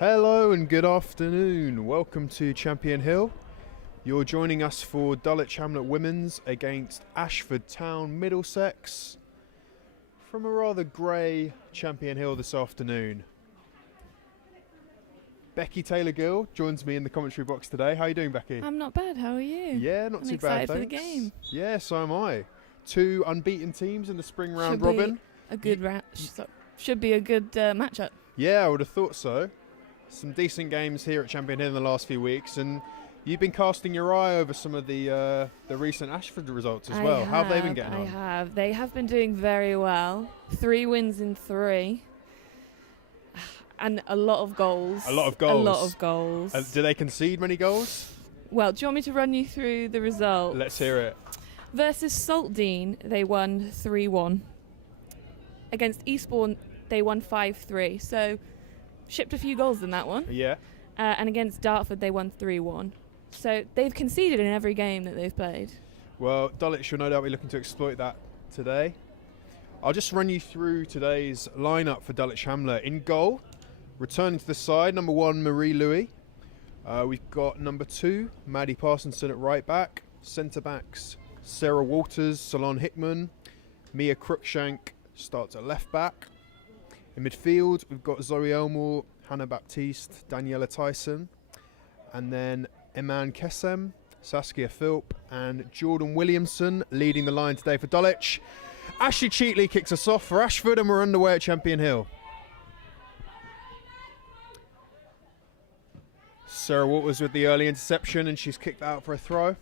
Hello and good afternoon. Welcome to Champion Hill. You're joining us for Dulwich Hamlet Women's against Ashford Town Middlesex from a rather grey Champion Hill this afternoon. Becky Taylor-Gill joins me in the commentary box today. How are you doing, Becky? I'm not bad. How are you? Yeah, not too bad, thanks. I'm excited for the game. Yeah, so am I. 2 unbeaten teams in the spring round robin. Should be a good matchup. Yeah, I would have thought so. Some decent games here at Champion Hill in the last few weeks, and you've been casting your eye over some of the recent Ashford results as well. How have they been getting on? I have. They have been doing very well. 3 wins in 3. And a lot of goals. A lot of goals. A lot of goals. Do they concede many goals? Well, do you want me to run you through the results? Let's hear it. Versus Saltdean, they won 3-1. Against Eastbourne, they won 5-3. So, shipped a few goals in that one. Yeah. And against Dartford, they won 3-1. So, they've conceded in every game that they've played. Well, Dulwich will no doubt be looking to exploit that today. I'll just run you through today's lineup for Dulwich Hamlet. In goal, returning to the side, number 1, Marie Louis. We've got number 2, Maddie Parsonson at right back. Centre backs, Sarah Walters, Solon Hickman. Mia Cruikshank starts at left back. In midfield, we've got Zoe Elmore, Hannah Baptiste, Daniela Tyson. And then Eman Kessem, Saskia Philp and Jordan Williamson leading the line today for Dulwich. Ashley Cheatley kicks us off for Ashford, and we're underway at Champion Hill. Sarah Walters with the early interception, and she's kicked out for a throw. A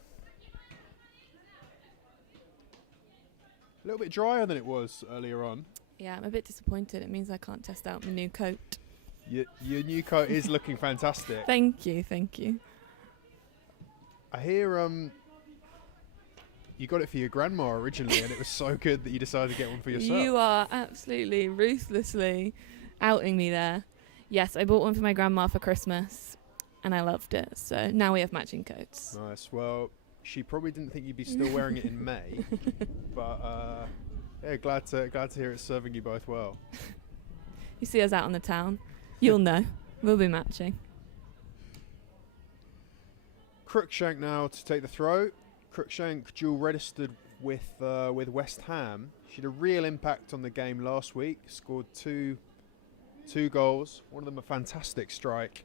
little bit drier than it was earlier on. Yeah, I'm a bit disappointed. It means I can't test out my new coat. Your new coat is looking fantastic. Thank you, thank you. I hear you got it for your grandma originally, and it was so good that you decided to get one for yourself. You are absolutely ruthlessly outing me there. Yes, I bought one for my grandma for Christmas, and I loved it. So now we have matching coats. Nice. Well, she probably didn't think you'd be still wearing it in May, but yeah, glad to hear it's serving you both well. You see us out on the town, you'll know. We'll be matching. Cruikshank now to take the throw. Cruikshank dual registered with West Ham. She had a real impact on the game last week. Scored two goals. One of them a fantastic strike.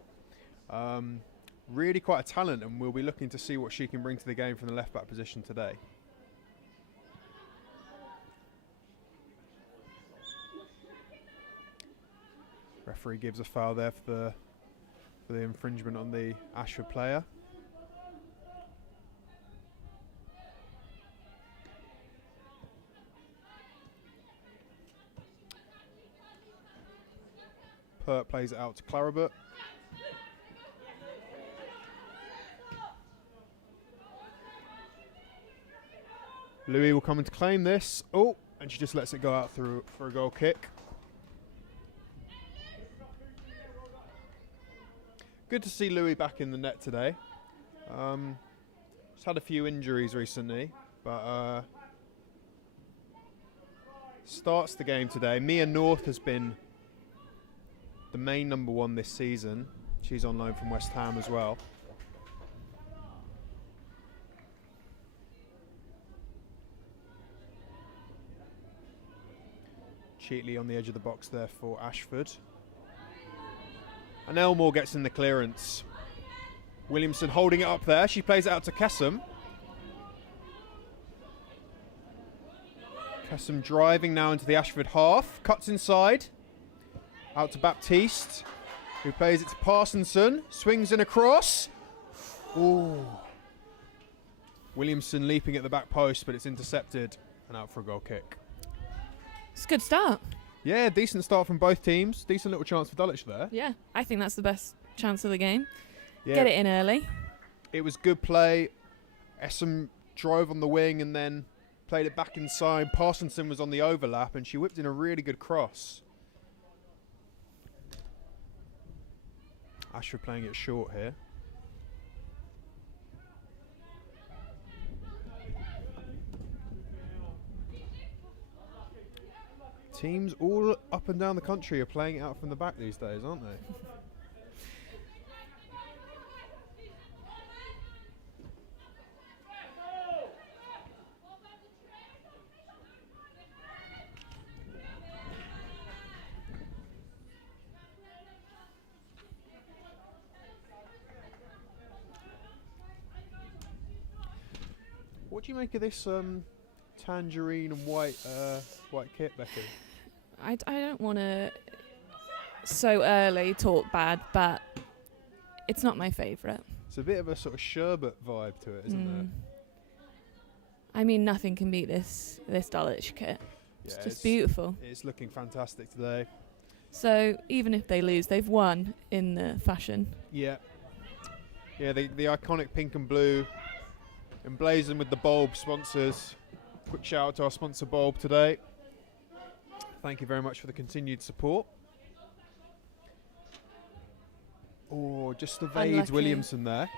Really quite a talent, and we'll be looking to see what she can bring to the game from the left back position today. Referee gives a foul there for the infringement on the Ashford player. Pert plays it out to Clarabut. Louis will come in to claim this. Oh, and she just lets it go out through for a goal kick. Good to see Louis back in the net today. She's had a few injuries recently, but starts the game today. Mia North has been the main number 1 this season. She's on loan from West Ham as well. Cheatley on the edge of the box there for Ashford. And Elmore gets in the clearance. Williamson holding it up there. She plays it out to Kessem. Kessem driving now into the Ashford half. Cuts inside. Out to Baptiste, who plays it to Parsonson. Swings in across. Ooh. Williamson leaping at the back post, but it's intercepted and out for a goal kick. It's a good start. Yeah, decent start from both teams. Decent little chance for Dulwich there. Yeah, I think that's the best chance of the game. Yeah. Get it in early. It was good play. Essam drove on the wing and then played it back inside. Parsonson was on the overlap and she whipped in a really good cross. Ashford playing it short here. Teams all up and down the country are playing it out from the back these days, aren't they? What do you make of this tangerine and white kit, Becky? I don't want to so early talk bad, but it's not my favourite. It's a bit of a sort of sherbet vibe to it, isn't there? I mean, nothing can beat this Dulwich kit. It's just beautiful. It's looking fantastic today. So even if they lose, they've won in the fashion. Yeah. Yeah, the iconic pink and blue, emblazoned with the bulb sponsors. Quick shout out to our sponsor Bulb today. Thank you very much for the continued support. Oh, just evades Williamson there.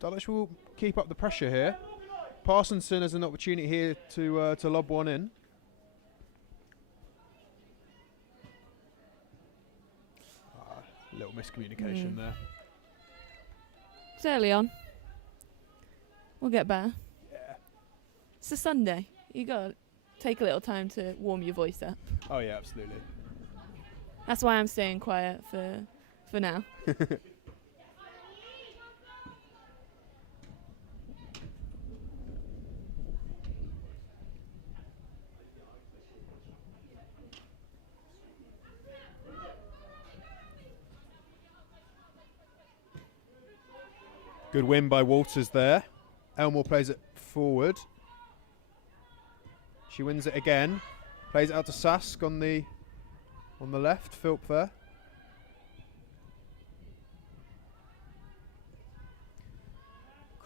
Dulwich will keep up the pressure here. Parsonson has an opportunity here to lob one in. Little miscommunication there. It's early on. We'll get better. Yeah. It's a Sunday. You got to take a little time to warm your voice up. Oh yeah, absolutely. That's why I'm staying quiet for now. Good win by Walters there. Elmore plays it forward. She wins it again. Plays it out to Sask on the left. Philp there.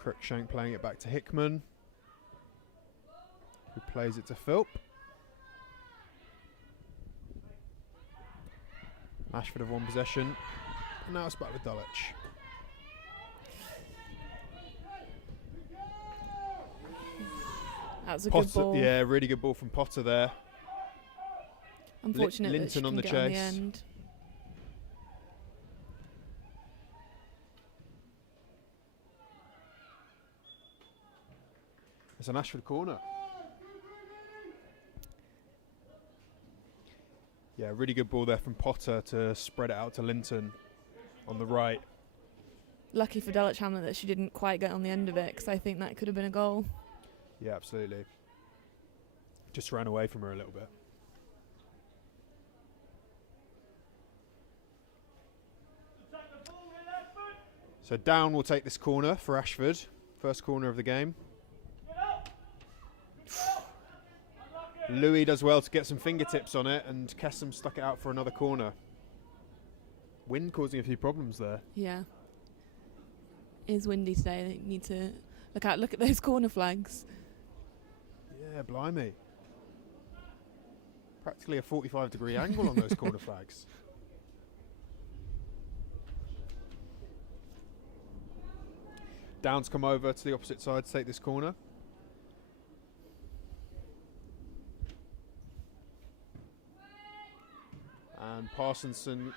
Cruikshank playing it back to Hickman, who plays it to Philp. Ashford have won possession. And now it's back with Dulwich. That was a Potter, good ball. yeah, really good ball from Potter there. Unfortunate that she Linton on the couldn't get on the chase. end. It's an Ashford corner. Yeah, really good ball there from Potter to spread it out to Linton on the right. Lucky for Dulwich Hamlet that she didn't quite get on the end of it, because I think that could have been a goal. Yeah, absolutely. Just ran away from her a little bit. So Down will take this corner for Ashford. First corner of the game. Louis does well to get some fingertips on it, and Kessam stuck it out for another corner. Wind causing a few problems there. Yeah. It is windy today. They need to look out. Look at those corner flags. Yeah, blimey. Practically a 45-degree angle on those corner flags. Downs come over to the opposite side to take this corner. And Parsonson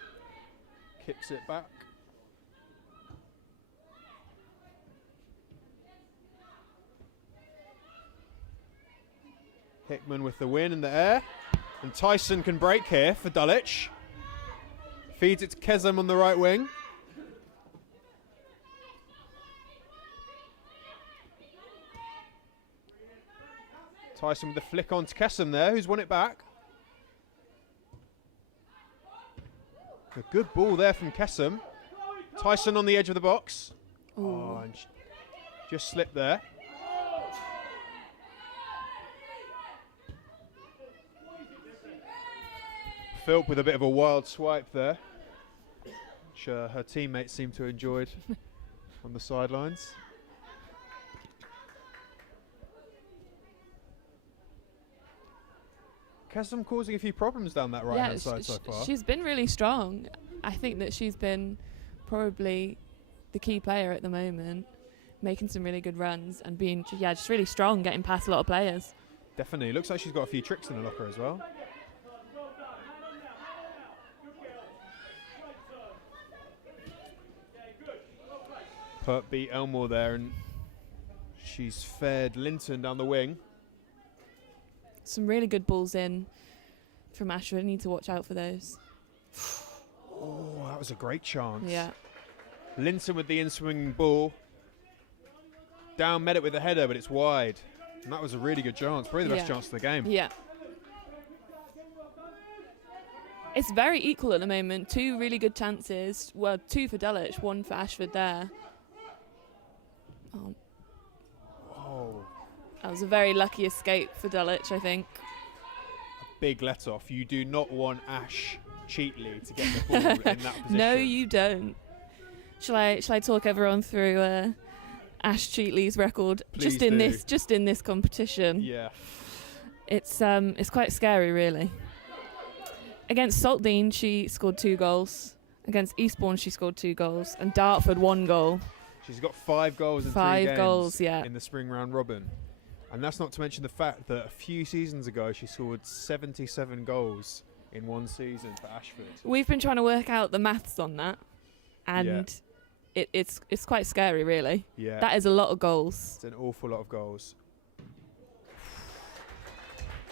kicks it back. Hickman with the win in the air. And Tyson can break here for Dulwich. Feeds it to Kesem on the right wing. Tyson with the flick on to Kesem there, who's won it back. A good ball there from Kesem. Tyson on the edge of the box. Ooh. Oh, and just slipped there. Philp with a bit of a wild swipe there, which her teammates seem to have enjoyed on the sidelines. Kesem causing a few problems down that right-hand side so far. She's been really strong. I think that she's been probably the key player at the moment, making some really good runs and being just really strong, getting past a lot of players. Definitely. Looks like she's got a few tricks in the locker as well. Pert beat Elmore there, and she's fared Linton down the wing. Some really good balls in from Ashford. Need to watch out for those. Oh, that was a great chance. Yeah. Linton with the in-swinging ball. down, met it with the header, but it's wide. And that was a really good chance, probably the best Yeah. chance of the game. Yeah. It's very equal at the moment. 2 really good chances. Well, 2 for Dulwich, 1 for Ashford there. Oh, Oh, that was a very lucky escape for Dulwich, I think. big let off. You do not want Ash Cheatley to get the ball in that position. No, you don't. Shall I talk everyone through Ash Cheatley's record Please just in this competition? Yeah. It's quite scary, really. Against Saltdean, she scored 2 goals. Against Eastbourne, she scored 2 goals, and Dartford 1 goal. She's got 5 goals in 3 5 games goals, yeah. in the spring round robin. And that's not to mention the fact that a few seasons ago she scored 77 goals in 1 season for Ashford. We've been trying to work out the maths on that, and it's quite scary, really. Yeah. That is a lot of goals. It's an awful lot of goals.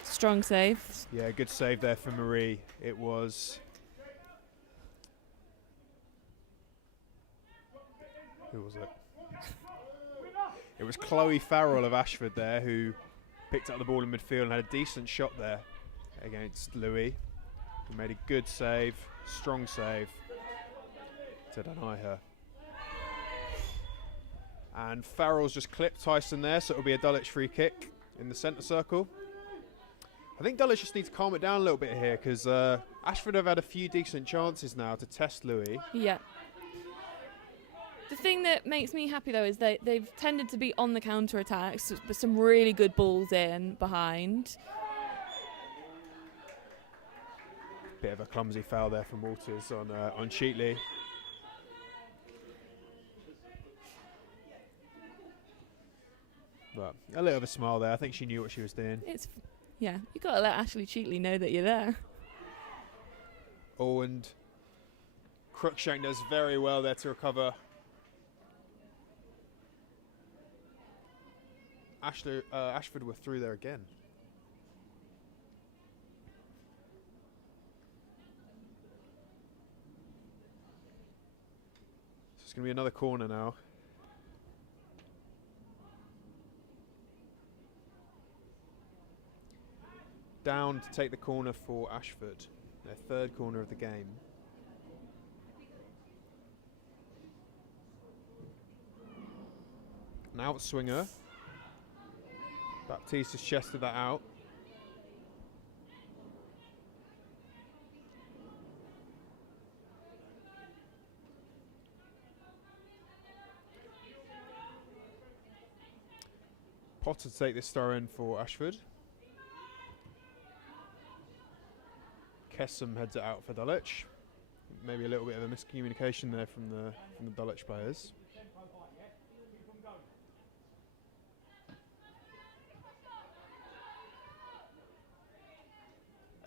Strong save. Yeah, good save there for Marie. It was... Who was it? It was Chloe Farrell of Ashford there who picked up the ball in midfield and had a decent shot there against Louis. He made a good save, strong save to deny her. And Farrell's just clipped Tyson there, so it'll be a Dulwich free kick in the centre circle. I think Dulwich just need to calm it down a little bit here because Ashford have had a few decent chances now to test Louis. Yeah. The thing that makes me happy, though, is they've tended to be on the counter-attacks, but some really good balls in behind. Bit of a clumsy foul there from Walters on Cheatley. But a little of a smile there. I think she knew what she was doing. Yeah, you've got to let Ashley Cheatley know that you're there. Oh, and Cruikshank does very well there to recover. Ashford were through there again. So it's going to be another corner now. Down to take the corner for Ashford, their 3rd corner of the game. An outswinger. Baptiste has chested that out. Potter to take this throw in for Ashford. Kessam heads it out for Dulwich. Maybe a little bit of a miscommunication there from the Dulwich players.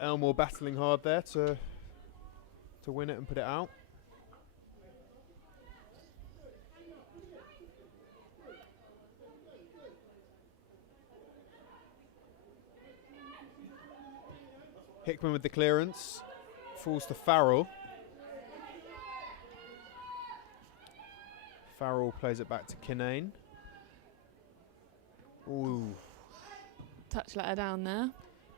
Elmore battling hard there to win it and put it out. Hickman with the clearance, falls to Farrell. Farrell plays it back to Kinane. Ooh. Touch let her down there.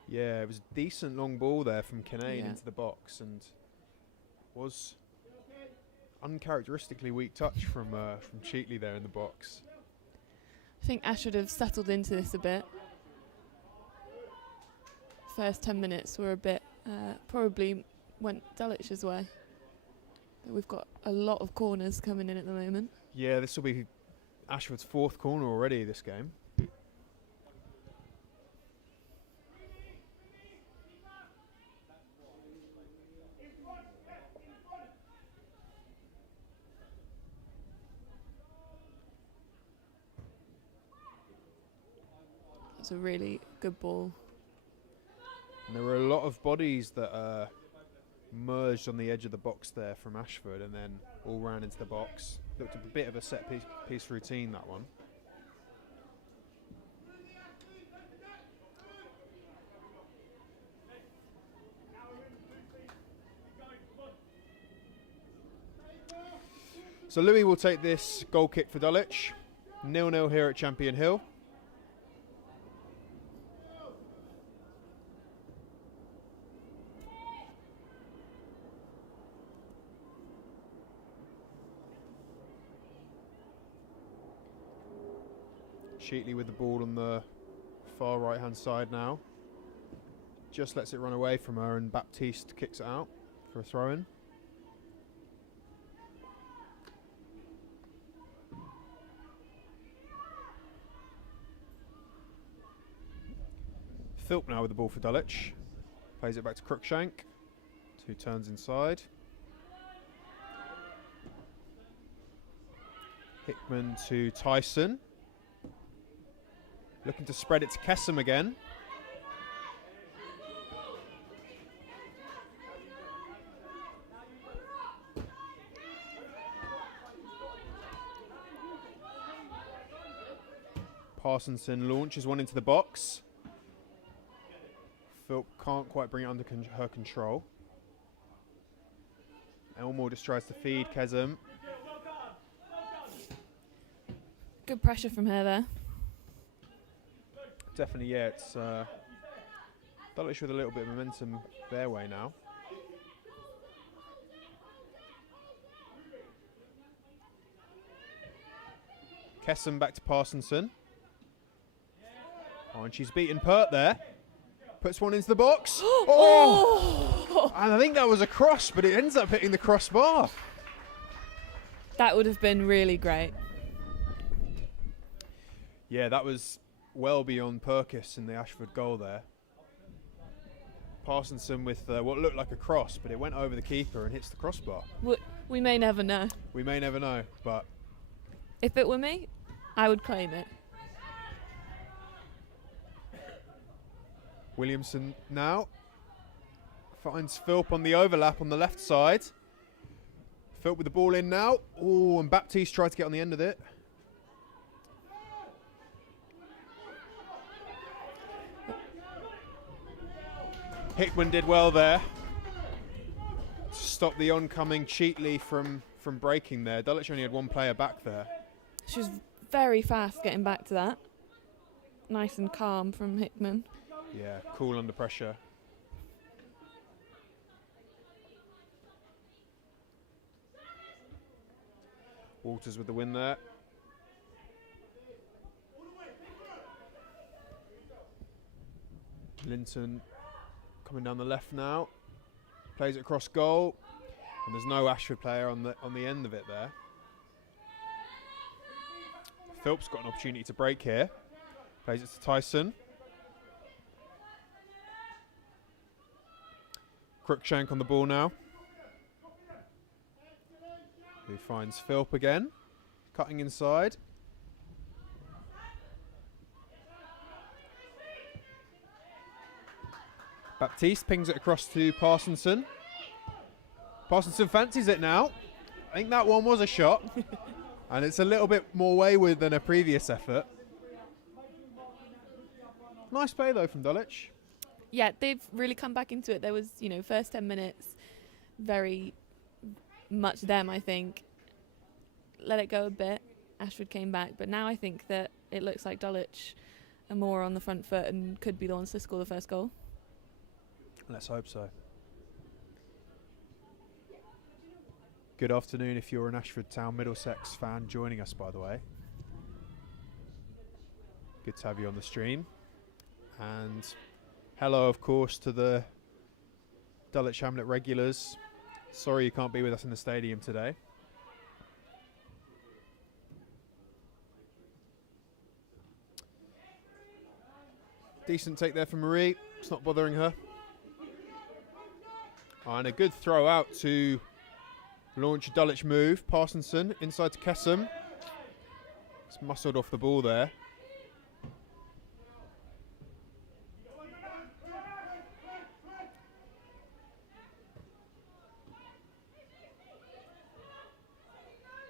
Yeah, it was a decent long ball there from Kinane Yeah. into the box, and was uncharacteristically weak touch from Cheatley there in the box. I think Ash should have settled into this a bit. First 10 minutes were a bit, probably went Dulwich's way. But we've got a lot of corners coming in at the moment. Yeah, this will be Ashford's 4th corner already this game. It's a really good ball. And there were a lot of bodies that merged on the edge of the box there from Ashford and then all ran into the box. Looked a bit of a set piece routine, that one. So Louis will take this goal kick for Dulwich. 0-0 here at Champion Hill. Sheetley with the ball on the far right hand side now. Just lets it run away from her, and Baptiste kicks it out for a throw in. Philp now with the ball for Dulwich. Plays it back to Crookshank, who turns inside. Hickman to Tyson. Looking to spread it to Kessam again. Parsonson launches one into the box. Philp can't quite bring it under her control. Elmore just tries to feed Kessam. Good pressure from her there. Definitely, yeah. It's Dulwich with a little bit of momentum their way now. Kessam back to Parsonson. Oh, and she's beaten Pert there. Puts one into the box. Oh! And I think that was a cross, but it ends up hitting the crossbar. That would have been really great. Yeah, that was well beyond Perkis in the Ashford goal there. Parsonson with what looked like a cross, but it went over the keeper and hits the crossbar. We may never know. We may never know, but... If it were me, I would claim it. Williamson now finds Philp on the overlap on the left side. Philp with the ball in now. Oh, and Baptiste tried to get on the end of it. Hickman did well there to stop the oncoming Cheatley from breaking there. Dulwich only had one player back there. She was very fast getting back to that. Nice and calm from Hickman. Yeah, cool under pressure. Walters with the win there. Linton coming down the left now. Plays it across goal. And there's no Ashford player on the end of it there. Philp's got an opportunity to break here. Plays it to Tyson. Crookshank on the ball now. Who finds Philp again. Cutting inside. Baptiste pings it across to Parsonson. Parsonson fancies it now. I think that one was a shot. And it's a little bit more wayward than a previous effort. Nice play though from Dulwich. Yeah, they've really come back into it. There was, first 10 minutes, very much them, I think. Let it go a bit. Ashford came back. But now I think that it looks like Dulwich are more on the front foot and could be the ones to score the first goal. Let's hope so. Good afternoon if you're an Ashford Town Middlesex fan joining us, by the way. Good to have you on the stream. And hello, of course, to the Dulwich Hamlet regulars. Sorry you can't be with us in the stadium today. Decent take there from Marie. It's not bothering her. Oh, and a good throw out to launch a Dulwich move. Parsonson inside to Kessam. It's muscled off the ball there.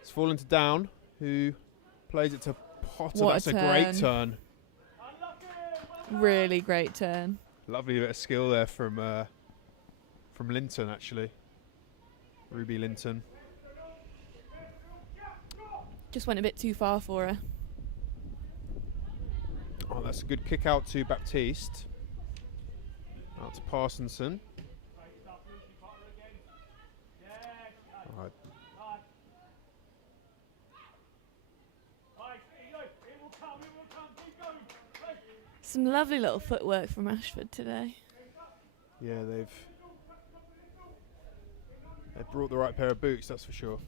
It's fallen to Down, who plays it to Potter. What That's a a great turn. Really great turn. Lovely bit of skill there from Linton, actually. Ruby Linton. Just went a bit too far for her. Oh, that's a good kick out to Baptiste. Out to Parsonson. Right. Some lovely little footwork from Ashford today. Yeah, they've brought the right pair of boots, that's for sure.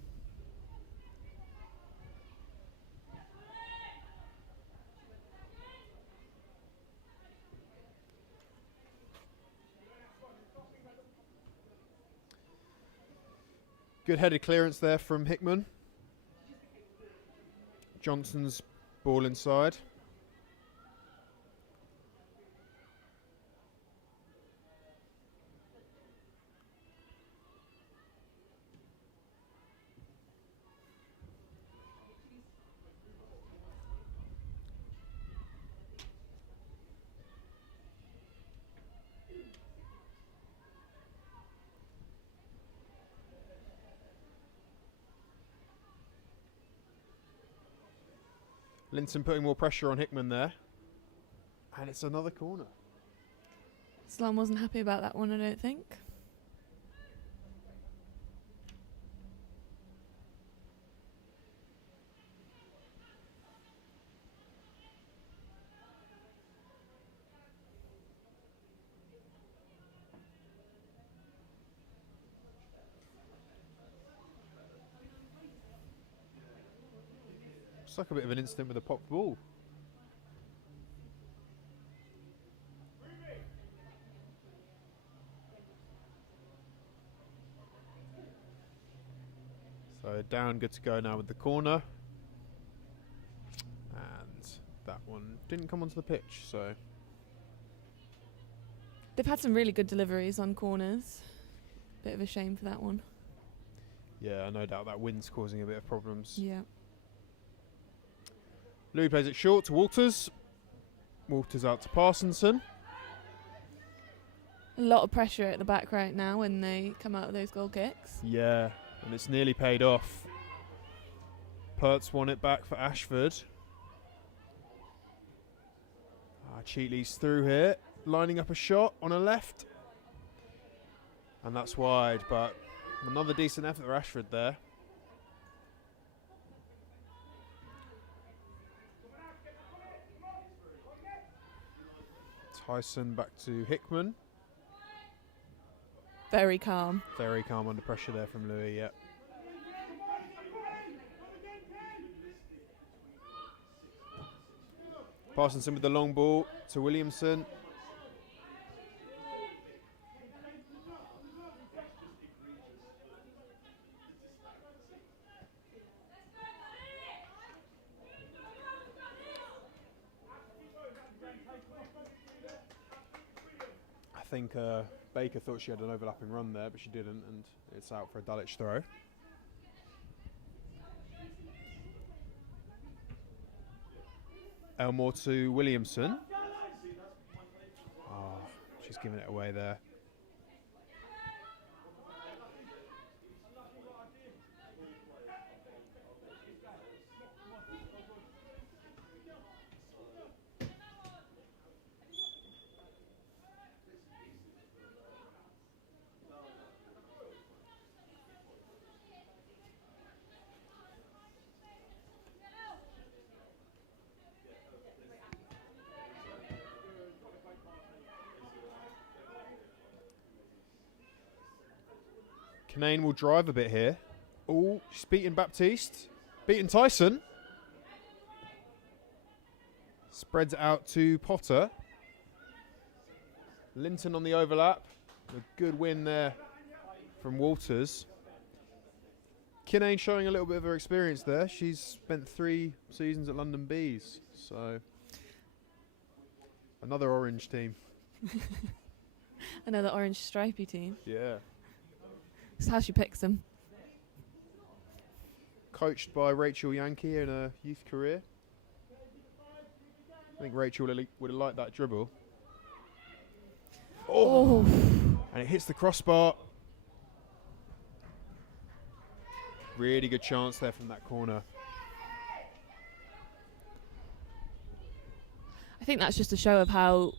Good headed clearance there from Hickman. Johnson's ball inside. Linton putting more pressure on Hickman there. And it's another corner. Sloan wasn't happy about that one, I don't think. It's like a bit of an incident with a popped ball. So down, good to go now with the corner. And that one didn't come onto the pitch, so... They've had some really good deliveries on corners. Bit of a shame for that one. Yeah, no doubt that wind's causing a bit of problems. Yeah. Louis plays it short to Walters. Walters out to Parsonson. A lot of pressure at the back right now when they come out of those goal kicks. Yeah, and it's nearly paid off. Pertz won it back for Ashford. Cheatley's through here, lining up a shot on a left. And that's wide, but another decent effort for Ashford there. Tyson back to Hickman. Very calm. Very calm under pressure there from Louis, yeah. Parsonson with the long ball to Williamson. I think Baker thought she had an overlapping run there, but she didn't, and it's out for a Dulwich throw. Elmore to Williamson. Oh, she's giving it away there. Canane will drive a bit here. Oh, she's beating Baptiste. Beating Tyson. Spreads it out to Potter. Linton on the overlap. A good win there from Walters. Canane showing a little bit of her experience there. She's spent 3 seasons at London Bees. So, another orange team. Another orange stripy team. Yeah. That's how she picks them. Coached by Rachel Yankee in her youth career. I think Rachel would have liked that dribble. Oh! And it hits the crossbar. Really good chance there from that corner. I think that's just a show of how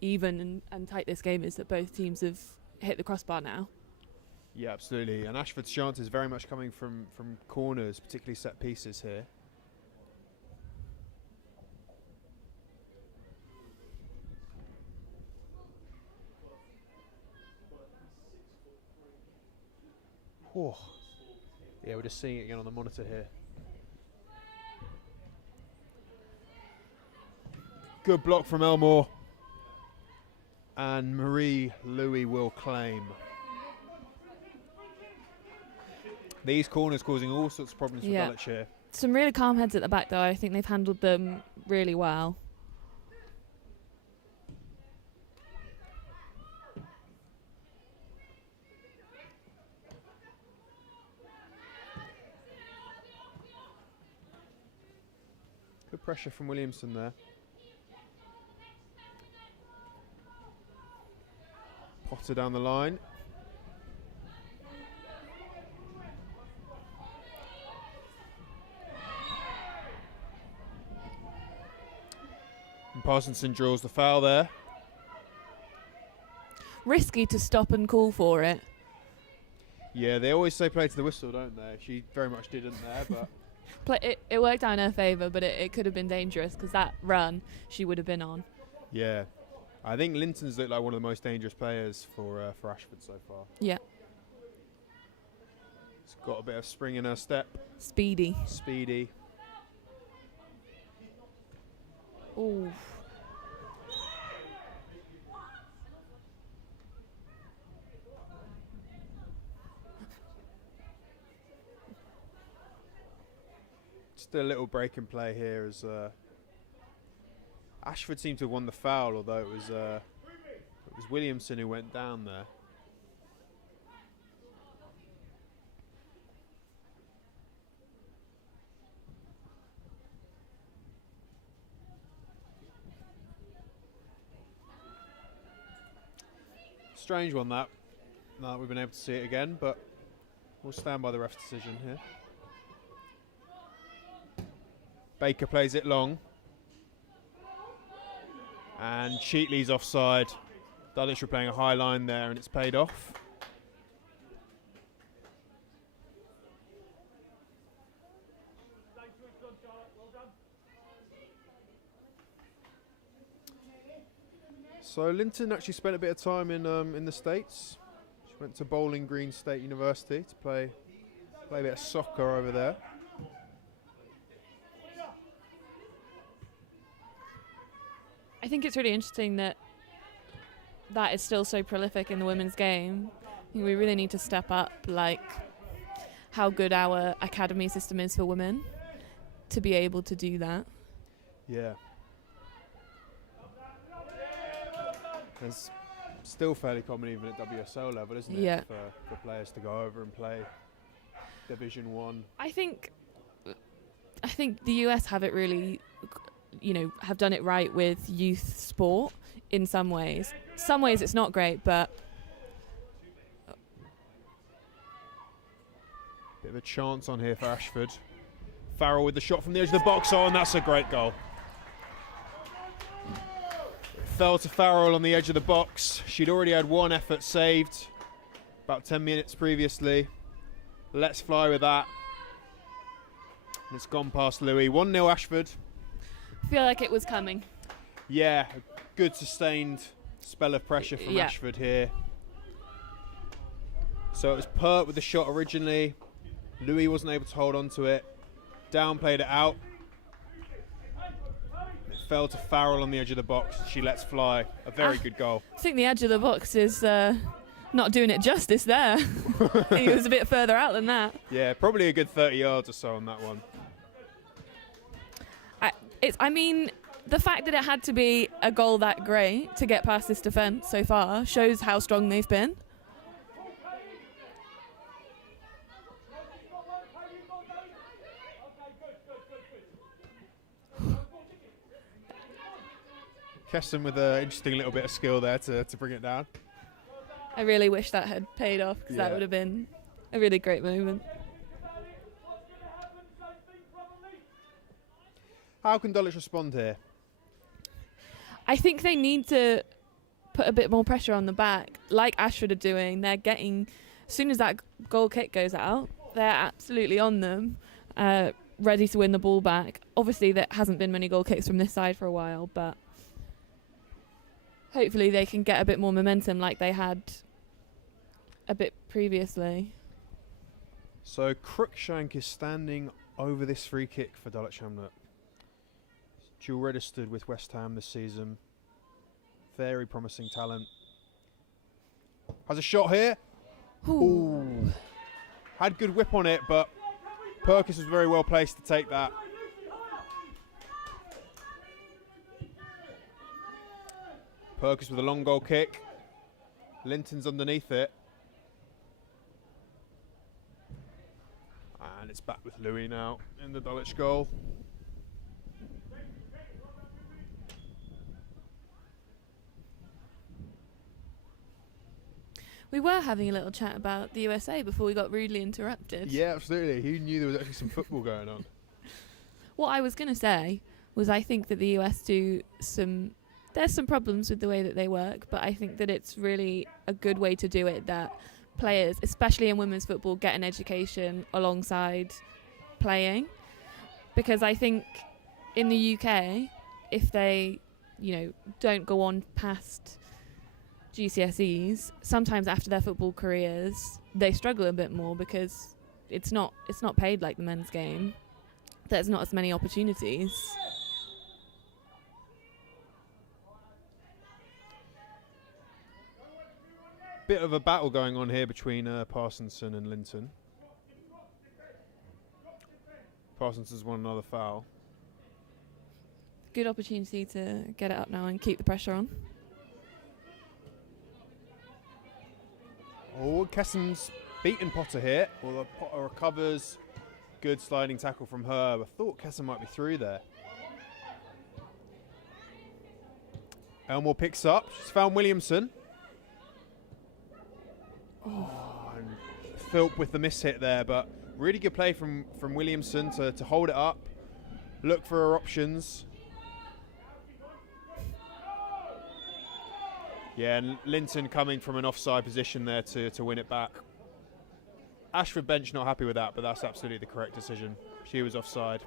even and tight this game is, that both teams have hit the crossbar now. Yeah, absolutely. And Ashford's chance is very much coming from corners, particularly set pieces here. Oh. Yeah, we're just seeing it again on the monitor here. Good block from Elmore. And Marie Louis will claim. These corners causing all sorts of problems for Dulwich here. Some really calm heads at the back, though. I think they've handled them really well. Good pressure from Williamson there. Potter down the line. And Parsonson draws the foul there. Risky to stop and call for it. Yeah, they always say play to the whistle, don't they? She very much didn't there, but... It worked out in her favour, but it could have been dangerous, because that run she would have been on. Yeah. I think Linton's looked like one of the most dangerous players for Ashford so far. Yeah. She's got a bit of spring in her step. Speedy. Ooh. Just a little break in play here as Ashford seemed to have won the foul, although it was Williamson who went down there. Strange one that. Now that we've been able to see it again, but we'll stand by the ref's decision here. Baker plays it long. And Sheatley's offside. Dulwich were playing a high line there and it's paid off. So Linton actually spent a bit of time in the States. She went to Bowling Green State University to play a bit of soccer over there. I think it's really interesting that is still so prolific in the women's game. I think we really need to step up, like, how good our academy system is for women to be able to do that. Yeah. It's still fairly common even at WSL level, isn't it? Yeah. For players to go over and play Division 1. I think the US have it really, have done it right with youth sport in some ways. Some ways it's not great, but... Bit of a chance on here for Ashford. Farrell with the shot from the edge of the box. Oh, and that's a great goal. It fell to Farrell on the edge of the box. She'd already had one effort saved about 10 minutes previously. Let's fly with that. And it's gone past Louis. 1-0 Ashford. I feel like it was coming. Yeah, a good sustained spell of pressure from Ashford here. So it was Pert with the shot originally. Louis wasn't able to hold on to it. Downplayed it out. It fell to Farrell on the edge of the box. She lets fly. A very good goal. I think the edge of the box is not doing it justice there. He was a bit further out than that. Yeah, probably a good 30 yards or so on that one. The fact that it had to be a goal that great to get past this defence so far shows how strong they've been. Keston with an interesting little bit of skill there to bring it down. I really wish that had paid off, because that would have been a really great moment. How can Dulwich respond here? I think they need to put a bit more pressure on the back, like Ashford are doing. They're getting, as soon as that goal kick goes out, they're absolutely on them, ready to win the ball back. Obviously, there hasn't been many goal kicks from this side for a while, but hopefully they can get a bit more momentum like they had a bit previously. So Cruikshank is standing over this free kick for Dulwich Hamlet. Dual registered with West Ham this season. Very promising talent. Has a shot here. Ooh. Had good whip on it, but Perkins was very well placed to take that. Perkins with a long goal kick. Linton's underneath it. And it's back with Louis now in the Dulwich goal. We were having a little chat about the USA before we got rudely interrupted. Yeah, absolutely. Who knew there was actually some football going on? What I was going to say was I think that the US there's some problems with the way that they work, but I think that it's really a good way to do it, that players, especially in women's football, get an education alongside playing. Because I think in the UK, if they, don't go on past GCSEs, sometimes after their football careers, they struggle a bit more because it's not paid like the men's game. There's not as many opportunities. Bit of a battle going on here between Parsonson and Linton. Parsonson's won another foul. Good opportunity to get it up now and keep the pressure on. Oh, Kessam's beaten Potter here. Although Potter recovers. Good sliding tackle from her. I thought Kessam might be through there. Elmore picks up. She's found Williamson. Oh, and Philp with the miss hit there, but really good play from Williamson to hold it up, look for her options. Yeah, and Linton coming from an offside position there to win it back. Ashford bench not happy with that, but that's absolutely the correct decision. She was offside.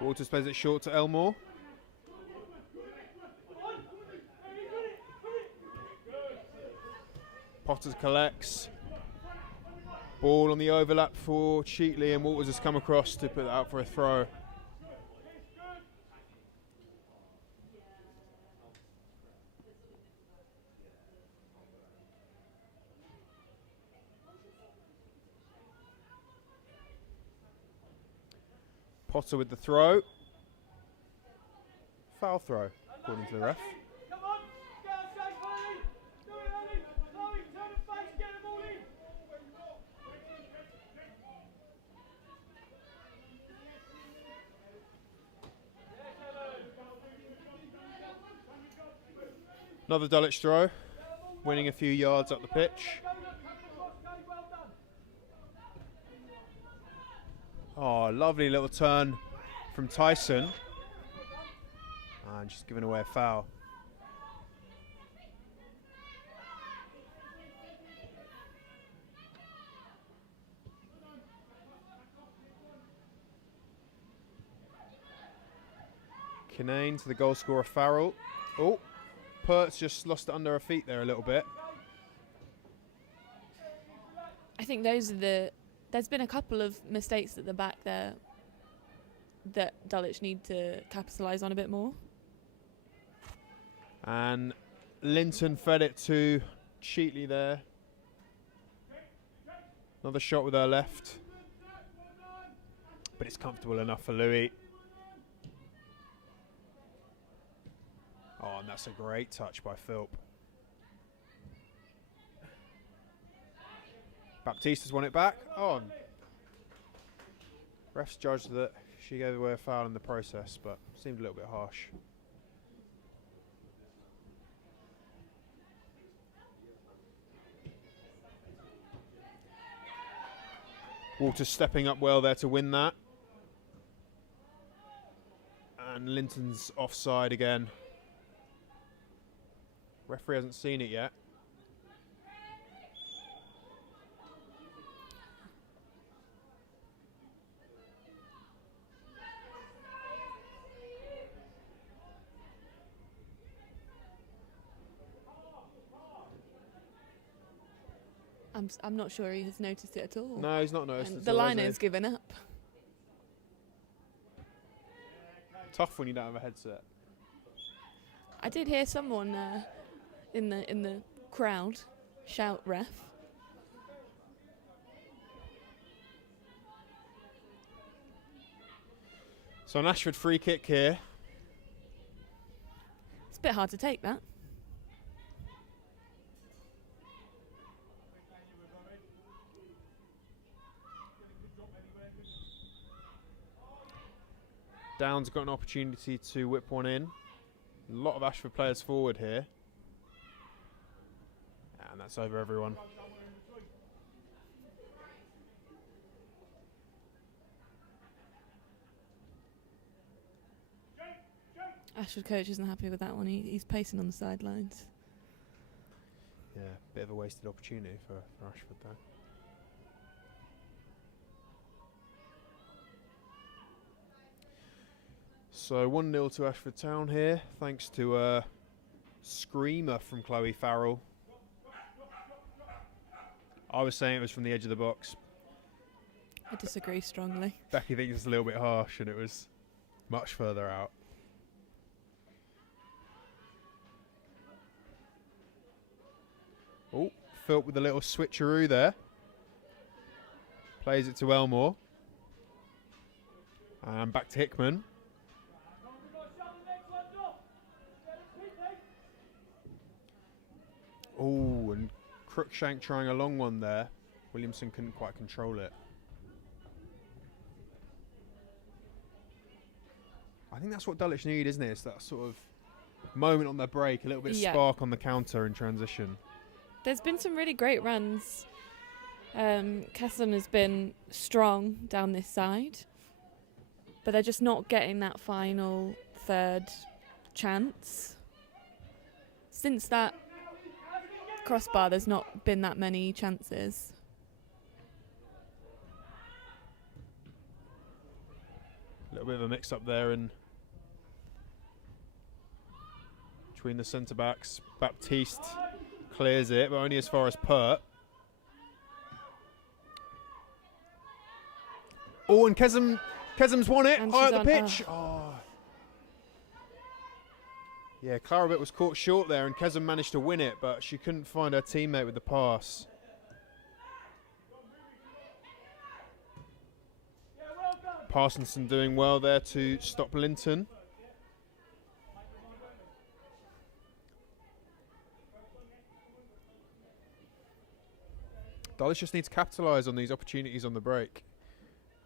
Waters plays it short to Elmore. Potter collects. Ball on the overlap for Cheatley, and Waters has come across to put that out for a throw. Potter with the throw. Foul throw, according to the ref. Another Dulwich throw, winning a few yards up the pitch. Oh, lovely little turn from Tyson. And just giving away a foul. Kinane to the goal scorer Farrell. Oh, Pert's just lost it under her feet there a little bit. I think those are there's been a couple of mistakes at the back there that Dulwich need to capitalise on a bit more. And Linton fed it to Cheatley there. Another shot with her left. But it's comfortable enough for Louis. Oh, and that's a great touch by Philp. Baptista's won it back. On. Refs judged that She gave away a foul in the process, but seemed a little bit harsh. Walters stepping up well there to win that. And Linton's offside again. Referee hasn't seen it yet. I'm not sure he has noticed it at all. No, he's not noticed And it the at all, liner's has he? given up. Tough when you don't have a headset. I did hear someone in the crowd shout ref. So an Ashford free kick here. It's a bit hard to take that. Downs got an opportunity to whip one in. A lot of Ashford players forward here. And that's over everyone. Ashford coach isn't happy with that one. He's pacing on the sidelines. Yeah, bit of a wasted opportunity for Ashford there. So 1-0 to Ashford Town here, thanks to a screamer from Chloe Farrell. I was saying it was from the edge of the box. I disagree strongly. Becky thinks it's a little bit harsh and it was much further out. Oh, Philp with a little switcheroo there. Plays it to Elmore. And back to Hickman. Oh, and Crookshank trying a long one there. Williamson couldn't quite control it. I think that's what Dulwich need, isn't it? It's that sort of moment on their break, a little bit spark on the counter in transition. There's been some really great runs. Kesson has been strong down this side, but they're just not getting that final third chance. Since that crossbar, there's not been that many chances. A little bit of a mix-up there and between the centre-backs. Baptiste clears it, but only as far as Pert. Oh, and Kesum's won it And high she's at the on- pitch. Oh. Yeah, Clarabit was caught short there and Kesum managed to win it, but she couldn't find her teammate with the pass. Parsonson doing well there to stop Linton. Dulwich just needs to capitalise on these opportunities on the break.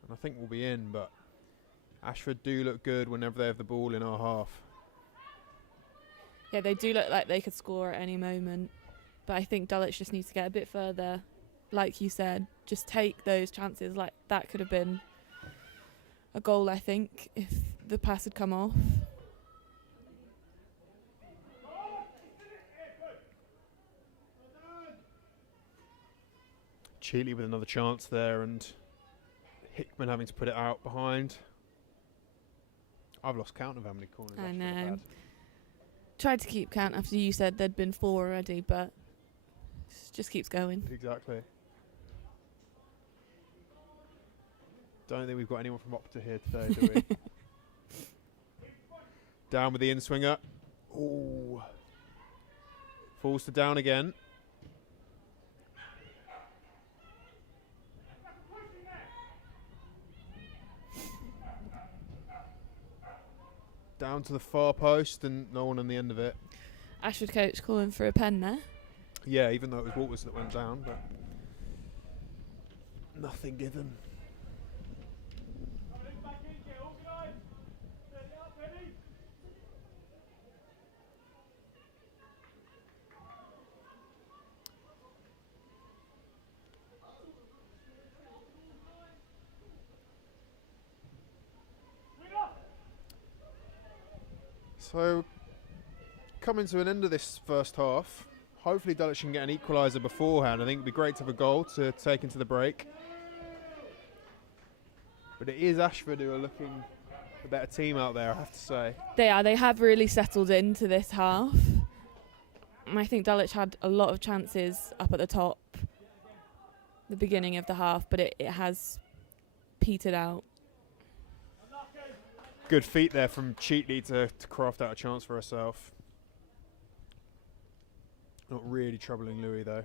And I think we'll be in, but Ashford do look good whenever they have the ball in our half. Yeah, they do look like they could score at any moment, but I think Dulwich just needs to get a bit further. Like you said, just take those chances. Like that could have been a goal, I think, if the pass had come off. Cheatley with another chance there and Hickman having to put it out behind. I've lost count of how many corners I Ashford have know. had. Tried to keep count after you said there'd been 4 already, but it just keeps going. Exactly. Don't think we've got anyone from Opta here today, do we? Down with the in-swinger. Ooh. Falls to down again. Down to the far post and no one on the end of it. Ashford coach calling for a pen there. Yeah, even though it was Walters that went down, but nothing given. So, coming to an end of this first half. Hopefully Dulwich can get an equaliser beforehand. I think it'd be great to have a goal to take into the break. But it is Ashford who are looking a better team out there, I have to say. They are. They have really settled into this half. I think Dulwich had a lot of chances up at the top, the beginning of the half, but it has petered out. Good feet there from Cheatley to craft out a chance for herself. Not really troubling Louis though.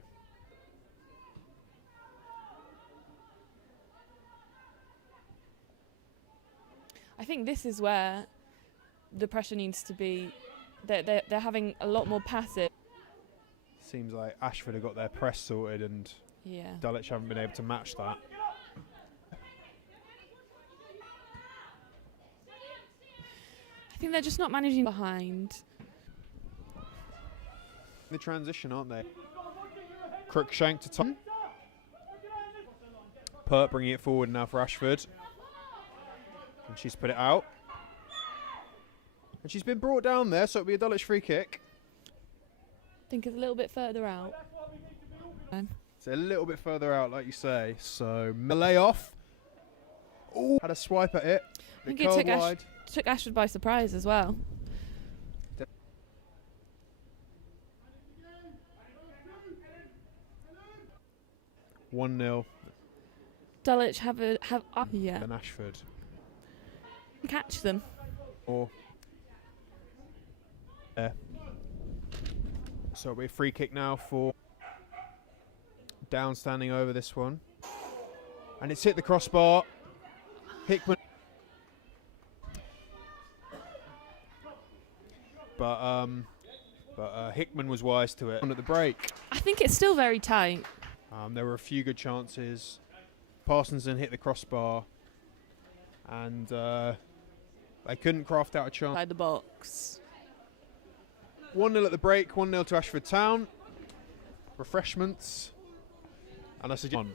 I think this is where the pressure needs to be. They're having a lot more passive. Seems like Ashford have got their press sorted and Yeah. Dulwich haven't been able to match that. I think they're just not managing behind. The transition, aren't they? Crookshank to Tom. Pert bringing it forward now for Ashford. And she's put it out. And she's been brought down there, so it'll be a Dulwich free kick. I think it's a little bit further out. It's a little bit further out, like you say. So, Malay off. Ooh, had a swipe at it. I think it took Ashford by surprise as well. (1-0) Dulwich have yeah. Then Ashford. Catch them. Or so it'll be a free kick now for Down standing over this one. And it's hit the crossbar. Hickman. But Hickman was wise to it. On at the break. I think it's still very tight. There were a few good chances. Parsonson hit the crossbar. And they couldn't craft out a chance. Inside the box. 1-0 at the break, 1-0 to Ashford Town. Refreshments. And I suggest